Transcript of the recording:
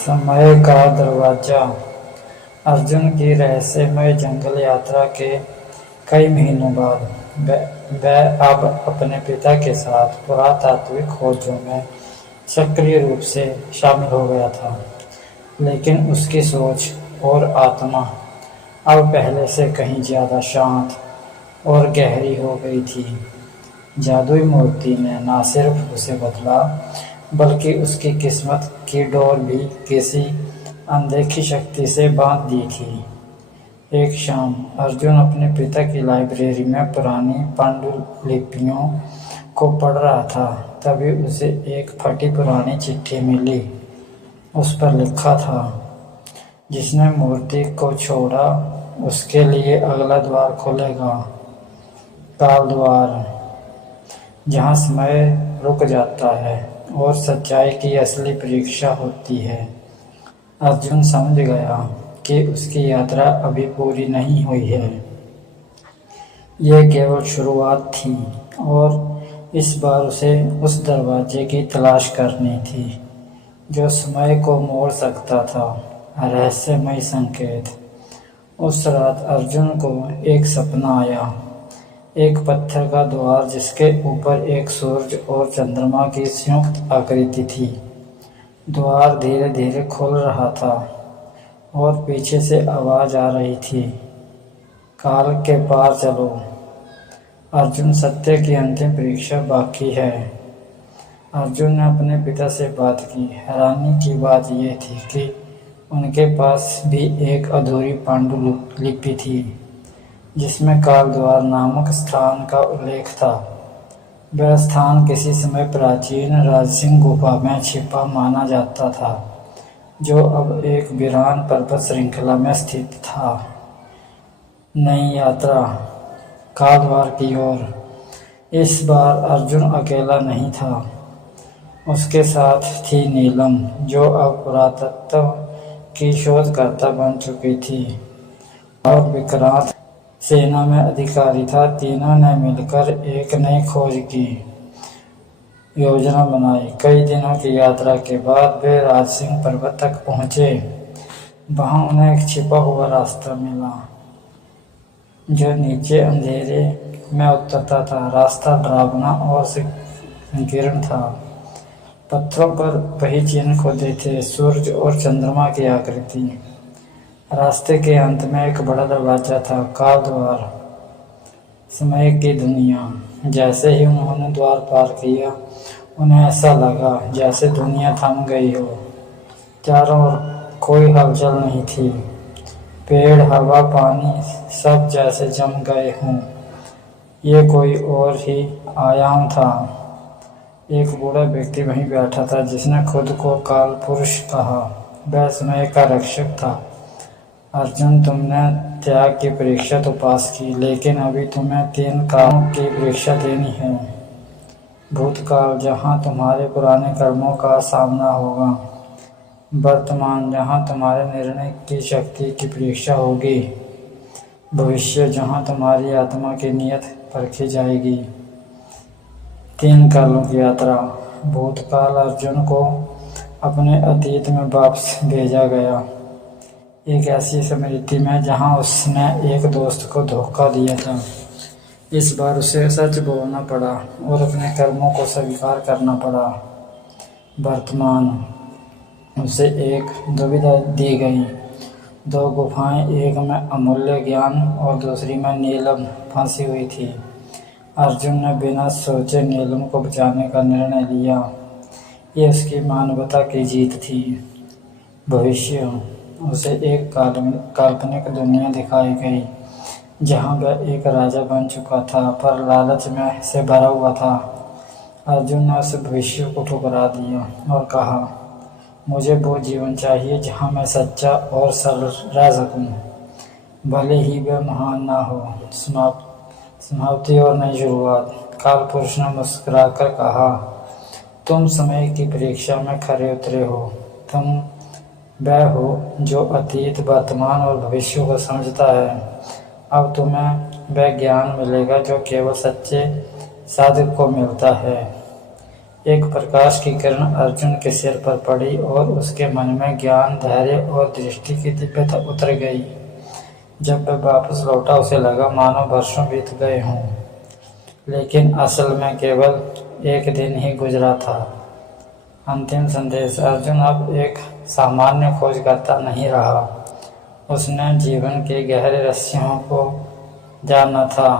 समय का दरवाजा। अर्जुन की रहस्यमय जंगल यात्रा के कई महीनों बाद वह अब अपने पिता के साथ पुरातात्विक खोजों में सक्रिय रूप से शामिल हो गया था। लेकिन उसकी सोच और आत्मा अब पहले से कहीं ज़्यादा शांत और गहरी हो गई थी। जादुई मूर्ति ने न सिर्फ उसे बदला, बल्कि उसकी किस्मत की डोर भी किसी अनदेखी शक्ति से बांध दी थी। एक शाम अर्जुन अपने पिता की लाइब्रेरी में पुरानी पांडुलिपियों को पढ़ रहा था। तभी उसे एक फटी पुरानी चिट्ठी मिली। उस पर लिखा था, जिसने मूर्ति को छोड़ा उसके लिए अगला द्वार खुलेगा, काल द्वार, जहाँ समय रुक जाता है और सच्चाई की असली परीक्षा होती है। अर्जुन समझ गया कि उसकी यात्रा अभी पूरी नहीं हुई है। यह केवल शुरुआत थी और इस बार उसे उस दरवाजे की तलाश करनी थी जो समय को मोड़ सकता था। रहस्यमय संकेत। उस रात अर्जुन को एक सपना आया। एक पत्थर का द्वार जिसके ऊपर एक सूरज और चंद्रमा की संयुक्त आकृति थी। द्वार धीरे धीरे खुल रहा था और पीछे से आवाज आ रही थी, काल के पार चलो अर्जुन, सत्य की अंतिम परीक्षा बाकी है। अर्जुन ने अपने पिता से बात की। हैरानी की बात यह थी कि उनके पास भी एक अधूरी पांडुलिपि थी जिसमें काल द्वार नामक स्थान का उल्लेख था। वह स्थान किसी समय प्राचीन राजसिंह गुफा में छिपा माना जाता था, जो अब एक वीरान पर्वत श्रृंखला में स्थित था। नई यात्रा काल द्वार की ओर। इस बार अर्जुन अकेला नहीं था। उसके साथ थी नीलम, जो अब पुरातत्व की शोधकर्ता बन चुकी थी, और विक्रांत सेना में अधिकारी था। तीनों ने मिलकर एक नई खोज की योजना बनाई। कई दिनों की यात्रा के बाद वे राजसिंह पर्वत तक पहुंचे। वहां उन्हें एक छिपा हुआ रास्ता मिला जो नीचे अंधेरे में उतरता था। रास्ता डरावना और संकीर्ण था। पत्थरों पर वही चिन्ह खोदे थे, सूरज और चंद्रमा की आकृति। रास्ते के अंत में एक बड़ा दरवाजा था, काल द्वार, समय की दुनिया। जैसे ही उन्होंने द्वार पार किया, उन्हें ऐसा लगा जैसे दुनिया थम गई हो। चारों ओर कोई हलचल नहीं थी। पेड़, हवा, पानी सब जैसे जम गए हों। ये कोई और ही आयाम था। एक बूढ़ा व्यक्ति वहीं बैठा था जिसने खुद को काल पुरुष कहा। वह समय का रक्षक था। अर्जुन, तुमने त्याग की परीक्षा तो पास की, लेकिन अभी तुम्हें 3 कालों की परीक्षा देनी है। भूतकाल, जहाँ तुम्हारे पुराने कर्मों का सामना होगा। वर्तमान, जहाँ तुम्हारे निर्णय की शक्ति की परीक्षा होगी। भविष्य, जहाँ तुम्हारी आत्मा की नीयत परखी जाएगी। 3 कालों की यात्रा। भूतकाल, अर्जुन को अपने अतीत में वापस भेजा गया, एक ऐसी स्मृति में जहां उसने एक दोस्त को धोखा दिया था। इस बार उसे सच बोलना पड़ा और अपने कर्मों को स्वीकार करना पड़ा। वर्तमान, उसे एक दुविधा दी गई। 2 गुफाएं, एक में अमूल्य ज्ञान और दूसरी में नीलम फंसी हुई थी। अर्जुन ने बिना सोचे नीलम को बचाने का निर्णय लिया। ये उसकी मानवता की जीत थी। भविष्य, उसे एक काल्पनिक दुनिया दिखाई गई जहां वह एक राजा बन चुका था, पर लालच में से भरा हुआ था। अर्जुन ने उस भविष्य को ठुकरा दिया और कहा, मुझे वो जीवन चाहिए जहां मैं सच्चा और सरल रह सकूं, भले ही वह महान ना हो। समाप्ति और नई शुरुआत। काल पुरुष ने मुस्कुराकर कहा, तुम समय की परीक्षा में खरे उतरे हो। तुम वह हो जो अतीत, वर्तमान और भविष्य को समझता है। अब तुम्हें वह ज्ञान मिलेगा जो केवल सच्चे साधक को मिलता है। एक प्रकाश की किरण अर्जुन के सिर पर पड़ी और उसके मन में ज्ञान, धैर्य और दृष्टि की दिव्यता उतर गई। जब वह वापस लौटा उसे लगा मानो वर्षों बीत गए हों, लेकिन असल में केवल एक दिन ही गुजरा था। अंतिम संदेश। अर्जुन अब एक सामान्य खोजकर्ता नहीं रहा। उसने जीवन के गहरे रहस्यों को जाना था